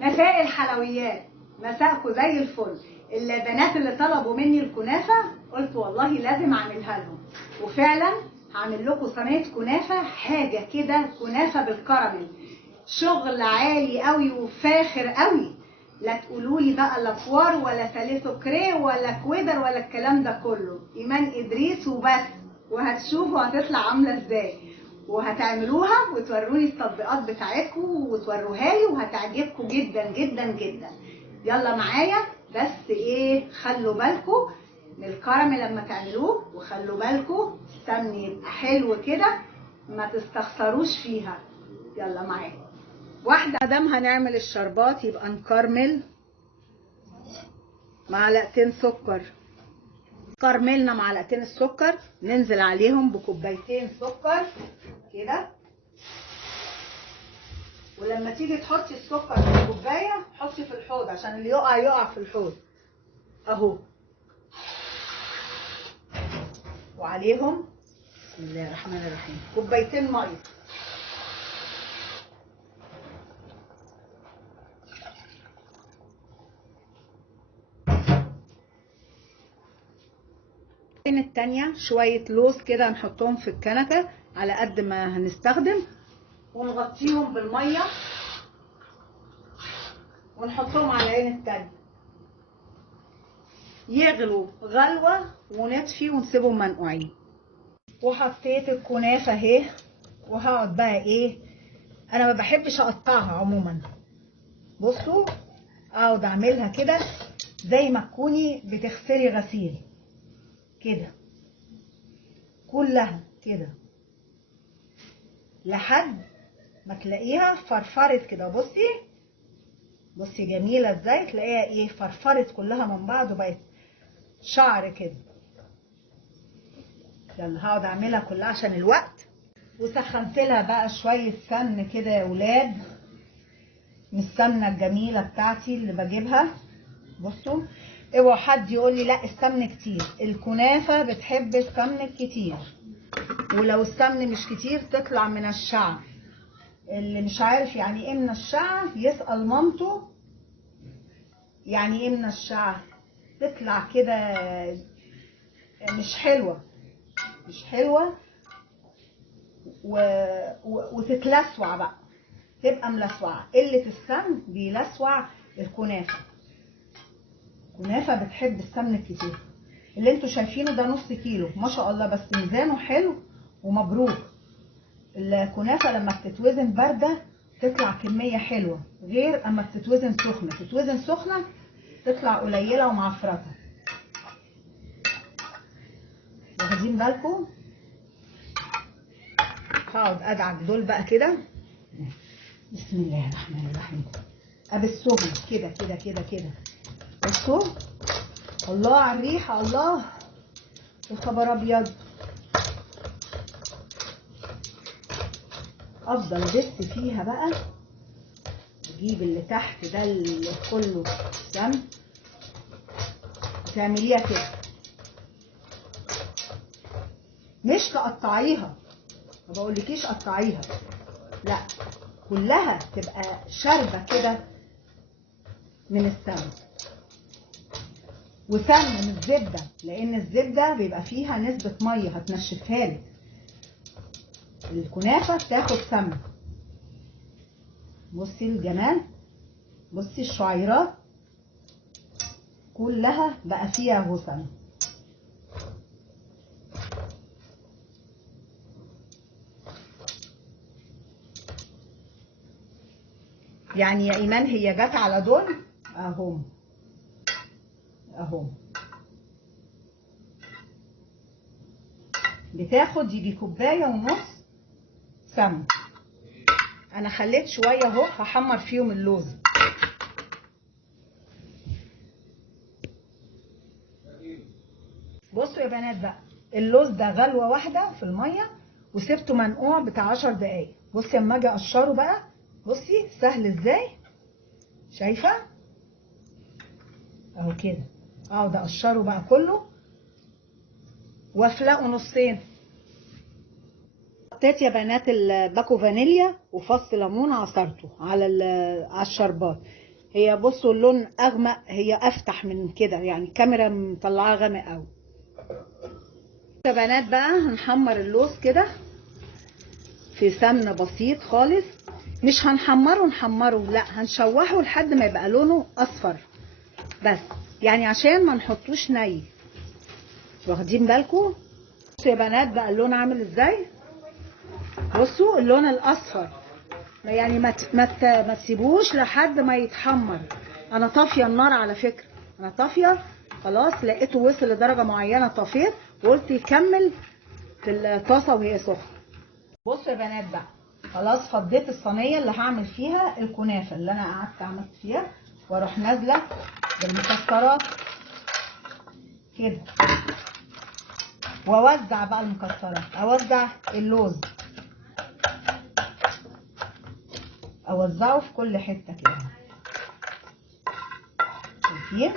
مساء الحلويات، مساءكم زي الفل. البنات اللي طلبوا مني الكنافه قلت والله لازم اعملها لهم، وفعلا هعمل لكم صينيه كنافه، حاجه كده كنافه بالكراميل، شغل عالي قوي وفاخر قوي. لا تقولوا لي بقى لا فوار ولا ساليسو كري ولا كويدر ولا الكلام ده كله، ايمان ادريس وبس. وهتشوفوا هتطلع عامله ازاي، وهتعملوها وتوروني التطبيقات بتاعتكم وتوروها لي، وهتعجبكم جدا جدا جدا. يلا معايا، بس ايه، خلوا بالكم من الكراميل لما تعملوه، وخلوا بالكم السمن يبقى حلو كده، ما تستخسروش فيها. يلا معايا. واحده ادام هنعمل الشربات يبقى نكرمل معلقتين سكر. كرملنا معلقتين السكر، ننزل عليهم بكوبايتين سكر كده. ولما تيجي تحطي السكر في الكوبايه حطي في الحوض عشان اللي يقع يقع في الحوض اهو. وعليهم بسم الله الرحمن الرحيم كوبايتين ميه. التانية شوية لوز كده نحطهم في الكنكة على قد ما هنستخدم، ونغطيهم بالمية ونحطهم على العين التانية يغلوا غلوة ونطفي ونسيبهم منقوعين. وحطيت الكنافة اهي، وهقعد بقى ايه، انا ما بحبش اقطعها عموما. بصوا اقعد اعملها كده زي ما تكوني بتغسلي غسيل كده، كلها كده لحد ما تلاقيها فرفرت كده. بصي بصي جميله ازاي، تلاقيها ايه فرفرت كلها من بعض وبقت شعر كده. يلا هقعد اعملها كلها عشان الوقت. وسخنت لها بقى شويه سمن كده يا ولاد، من السمنه الجميله بتاعتي اللي بجيبها. بصوا اوعوا حد يقول لي لا السمن كتير، الكنافه بتحب السمن الكتير، ولو السمن مش كتير تطلع من الشعر. اللي مش عارف يعني ايه من الشعر يسأل مامته يعني ايه من الشعر. تطلع كده مش حلوة، مش حلوة وتتلسوع بقى، تبقى ملسوعة. قلة السمن بيلسوع الكنافة. الكنافة بتحب السمن الكتير. اللي انتوا شايفينه ده نص كيلو ما شاء الله، بس ميزانه حلو ومبروك. الكنافة لما بتتوزن باردة تطلع كمية حلوة، غير اما بتتوزن سخنة. تتوزن سخنة تطلع قليلة ومعفرطة. واخدين بالكم؟ هقعد ادعك دول بقى كده. بسم الله الرحمن الرحيم. ابسهم كده كده كده كده. بصوا الله على الريحة، الله يا خبر ابيض. افضل ابس فيها بقى، اجيب اللي تحت ده اللي كله دم، تعمليها كده مش تقطعيها، ما بقولكيش قطعيها، لا كلها تبقى شاربه كده من السمن. وسمن من الزبده، لان الزبده بيبقى فيها نسبه ميه هتنشفها لك. الكنافه بتاخد سمن. بصي الجمال، بصي الشعيرات كلها بقى فيها اهو سمن. يعني يا ايمان هي جت على دول اهو اهو، بتاخد يجي كوبايه ونص سمن. انا خليت شويه اهو هحمر فيهم اللوز. بصوا يا بنات بقى، اللوز ده غلوه واحده في الميه وسبته منقوع بتاع 10 دقايق. بصي اما اجي اقشره بقى، بصي سهل ازاي، شايفه اهو كده. اقعد اقشره بقى كله وافلقه نصين. حطيت يا بنات الباكو فانيليا وفص ليمون عصرته على الشربات. هي بصوا اللون اغمق، هي افتح من كده، يعني الكاميرا مطلعاها غامق قوي. يا بنات بقى هنحمر اللوز كده في سمنه بسيط خالص، مش هنحمره لا، هنشوحه لحد ما يبقى لونه اصفر بس، يعني عشان ما نحطوش ني. واخدين بالكم؟ بصوا يا بنات بقى اللون عامل ازاي. بصوا اللون الاصفر، يعني ما تسيبوش لحد ما يتحمر. انا طافيه النار على فكره، انا طافيه خلاص، لقيته وصل لدرجه معينه طفيت وقلت يكمل في الطاسه وهي سخنه. بصوا يا بنات بقى خلاص فضيت الصينيه اللي هعمل فيها الكنافه اللي انا قعدت عملت فيها، واروح نازله بالمكسرات كده، واوزع بقى المكسرات، اوزع اللوز، اوزعه في كل حته كده. شايفين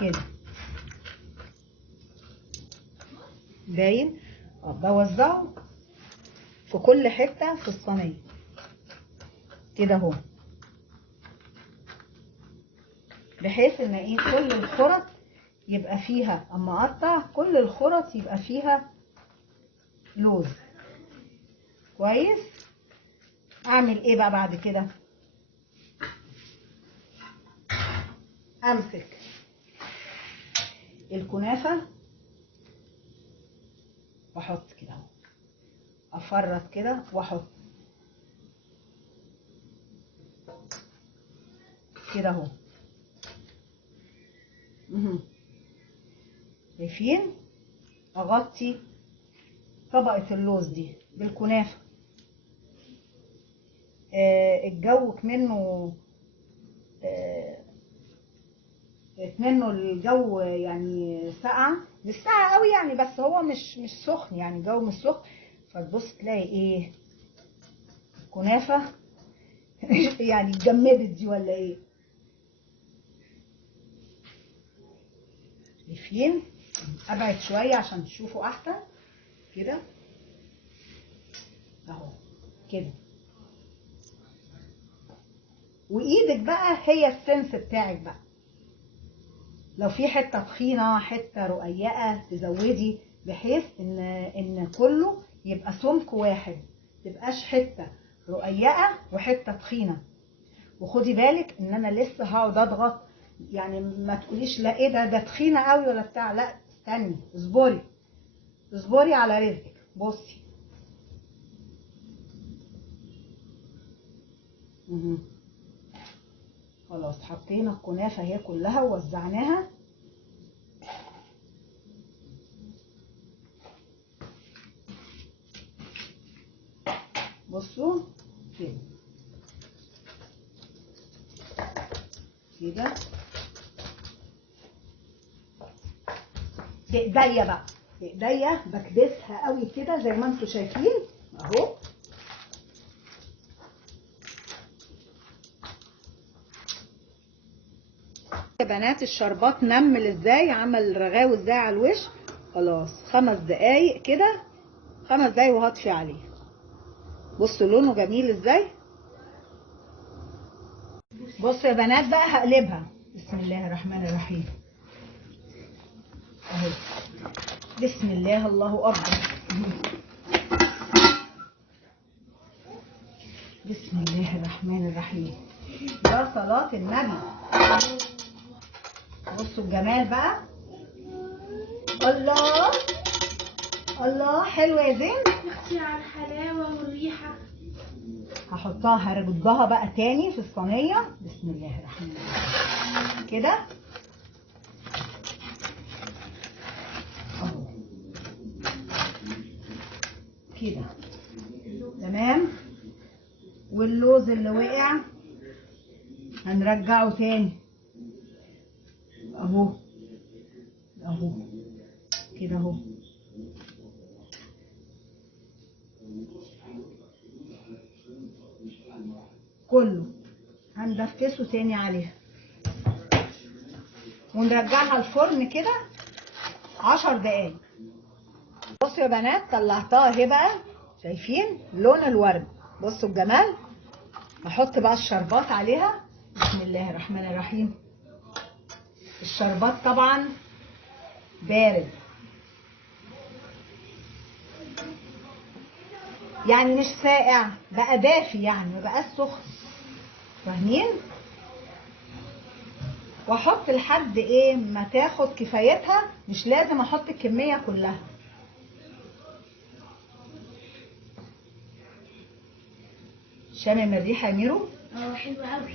كده باين؟ بوزعه في كل حته في الصينيه كده اهو، بحيث ان ايه كل الخرط يبقى فيها، اما اقطع كل الخرط يبقى فيها لوز كويس. اعمل ايه بقى بعد كده؟ امسك الكنافه واحط كده اهو، افرط كده واحط كده اهو. شايفين؟ اغطي طبقه اللوز دي بالكنافه. الجو منه منه الجو يعني ساقعه، مش ساقعه قوي يعني، بس هو مش سخن، يعني الجو مش سخن، فتبص تلاقي ايه كنافه يعني اتجمدت دي ولا ايه. شايفين؟ ابعد شويه عشان تشوفوا احسن كده اهو كده. وايدك بقى هي السنس بتاعك بقى، لو في حته تخينه حته رقيقه تزودي، بحيث ان كله يبقى سمك واحد، متبقاش حته رقيقه وحته تخينه. وخدي بالك ان انا لسه هقعد اضغط، يعني ما تقوليش لا ايه ده تخينه قوي ولا بتاع، لا استني اصبري اصبري على رزقك. بصي خلاص حطينا الكنافه هي كلها ووزعناها. بصوا كده كده بايديا بقى، بايديا بكبسها قوي كده زي ما انتم شايفين اهو. يا بنات الشربات نمل ازاي، عمل رغاوي ازاي على الوش. خلاص 5 دقايق كده، 5 دقايق وهطفي عليه. بصوا لونه جميل ازاي. بصوا يا بنات بقى هقلبها. بسم الله الرحمن الرحيم اهو، بسم الله الله اكبر، بسم الله الرحمن الرحيم، يا صلاة النبي. بصوا الجمال بقى، الله الله حلوه يا زين. اختي على الحلاوه والريحه. هحطها هردها بقى تاني في الصينيه. بسم الله الرحمن الرحيم كده اهو كده تمام. واللوز اللي وقع هنرجعه تاني اهو اهو كده اهو. كله هندفسه تاني عليها ونرجعها الفرن كده 10 دقايق. بصوا يا بنات طلعتها اهي بقى شايفين لون الورد؟ بصوا الجمال. احط بقى الشربات عليها. بسم الله الرحمن الرحيم. الشربات طبعا بارد، يعني مش ساقع، بقى دافي، يعني مبقاش سخن، فاهمين؟ واحط لحد ايه ما تاخد كفايتها، مش لازم احط الكميه كلها. شامم الريحه يا ميرو؟ حلوة قوي.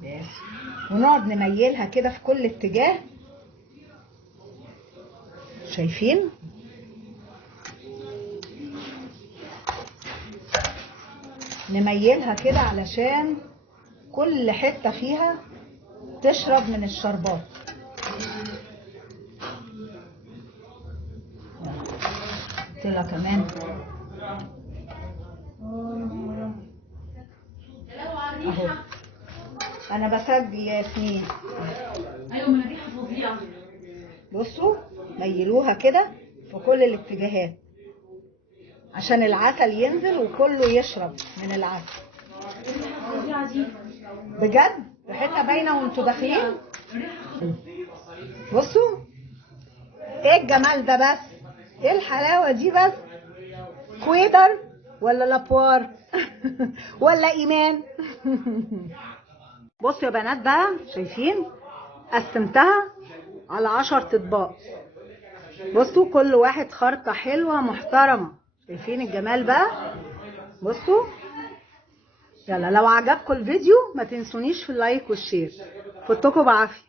بس ونقعد نميلها كده في كل اتجاه. شايفين؟ نميلها كده علشان كل حتة فيها تشرب من الشربات. طلع كمان. اهو انا بسجل يا ياسمين. ايوه من الريحة فظيعة. بصوا ميلوها كده في كل الاتجاهات عشان العسل ينزل وكله يشرب من العسل. الريحة فظيعة دي بجد ريحتها باينه وانتوا داخلين. بصوا ايه الجمال ده، بس ايه الحلاوه دي، بس كويدر ولا لابوار ولا ايمان. بصوا يا بنات بقى، شايفين قسمتها على 10 اطباق. بصوا كل واحد خرطه حلوه محترمه. شايفين الجمال بقى؟ بصوا. يلا لو عجبكم الفيديو ما تنسونيش في اللايك والشير. فوتكم بعافيه.